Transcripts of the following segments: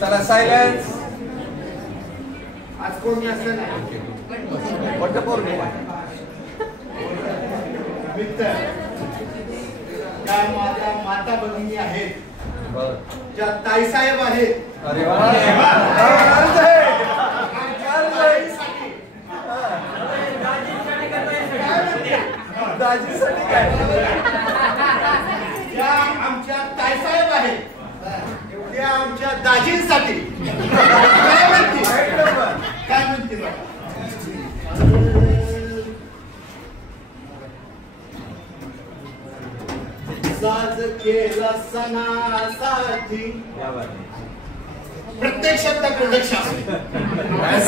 चला सायलेन्स. आज कोण नसेल मित्र त्या माझ्या माता भगिनी आहेत, ज्या ताईसाहेब आहेत. अरे वा, दाजीसाठी काय ज्या आमच्या ताईसाहेब आहेत त्या आमच्या दाजींसाठी काय म्हणतील काय म्हणतील साज केला सणासाठी प्रत्येक शब्दाकडे लक्ष असते.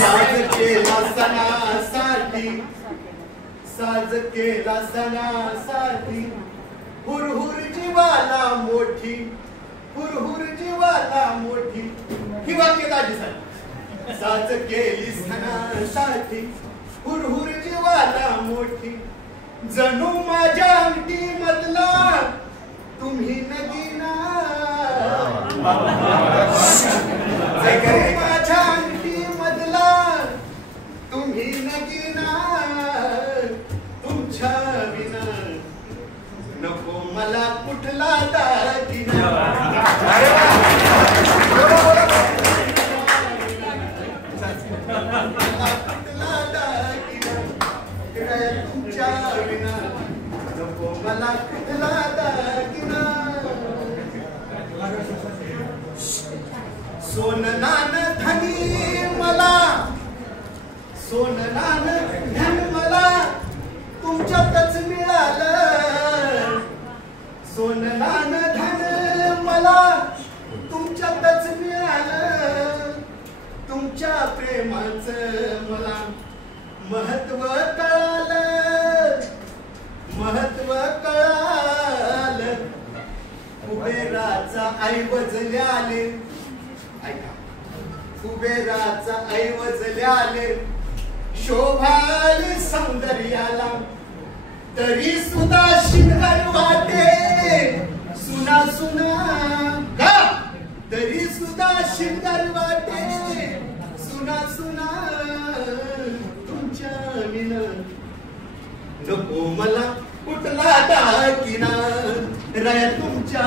साज केला सणासाठी, साज केला सणासाठी, हुरहुर जीवाला मोठी, हुरहुर जीवाला मोठी. ही वाक्य दाजीसाठी. साज केली सणासाठी, हुरहुर जीवाला मोठी, जणू माझ्या अंगठी मधला तुम्ही नगीना, जणू माझ्या अंगठी मधला तुम्ही नगीना, तुमच्या विना नको मला कुठला दागिना. कुठला दागिना तुमच्या विना नको मला कुठला दागिना. सोननान धनी मला, सोननान धन मला तुमच्यातच मिळालं, सोननान धन मला तुमच्यातच मिळालं. तुमच्या प्रेमाचं मला महत्व कळालं, महत्व कळालं. कुबेराचा ऐवज ल्याले, ऐका, कुबेराचा ऐवज ल्याले शोभाले सौंदर्याला, तरी सुद्धा शिंगार वाटे सुना सुना का, तरी सुद्धा शिंगार वाटे सुना सुना. तुमच्या विना नको मला कुठला दागिना, तुमच्या